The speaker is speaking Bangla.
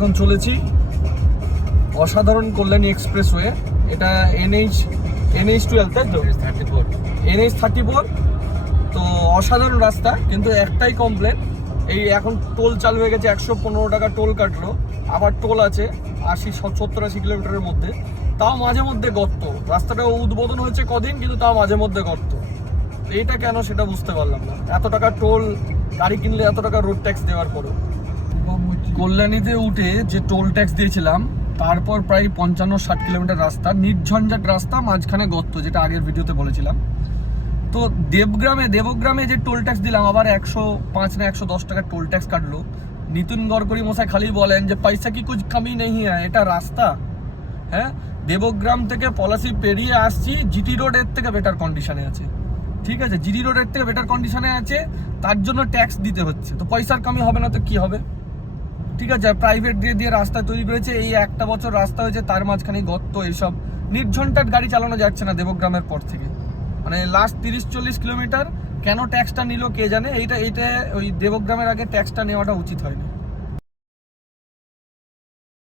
এখন চলেছি অসাধারণ কল্যাণী এক্সপ্রেসওয়ে। এটা NH12, তাই তো? NH34। তো অসাধারণ রাস্তা, কিন্তু একটাই কমপ্লেন, এই এখন টোল চালু হয়ে গেছে। 115 টাকা টোল কাটলো, আবার টোল আছে 70-80 কিলোমিটারের মধ্যে। তাও মাঝে মধ্যে গর্ত। রাস্তাটা উদ্বোধন হয়েছে কদিন, কিন্তু তাও মাঝে মধ্যে গর্ত। এইটা কেন সেটা বুঝতে পারলাম না। এত টাকা টোল, গাড়ি কিনলে এত টাকা রোড ট্যাক্স দেওয়ার পরেও। কল্যাণীতে উঠে যে টোল ট্যাক্স দিয়েছিলাম, তারপর প্রায় 55-60 কিলোমিটার রাস্তা, নির্ঝঞ্ঝাট রাস্তা, মাঝখানে গর্ত, যেটা আগের ভিডিওতে বলেছিলাম। তো দেবগ্রামে যে টোল ট্যাক্স দিলাম, আবার 105 না 110 টাকা টোল ট্যাক্স কাটলো। নিতিন গডকরি মশাই খালি বলেন যে পয়সা কি কুছ কমি নেই হ্যাঁ, এটা রাস্তা। হ্যাঁ, দেবগ্রাম থেকে পলাশি পেরিয়ে আসছি, জিটি রোড এর থেকে বেটার কন্ডিশনে আছে। ঠিক আছে, জিটি রোড এর থেকে বেটার কন্ডিশনে আছে, তার জন্য ট্যাক্স দিতে হচ্ছে। তো পয়সার কমি হবে না তো কি হবে? ঠিক আছে, প্রাইভেট দিয়ে রাস্তা তৈরি করেছে, এই একটা বছর রাস্তা হয়েছে, তার মাঝখানে গর্ত, এইসব নির্ঝঞ্ঝাট গাড়ি চালানো যাচ্ছে না দেবগ্রামের পর থেকে। মানে লাস্ট 30-40 কিলোমিটার কেন ট্যাক্সটা নিল কে জানে। এইটা ওই দেবগ্রামের আগে ট্যাক্সটা নেওয়াটা উচিত হয়নি।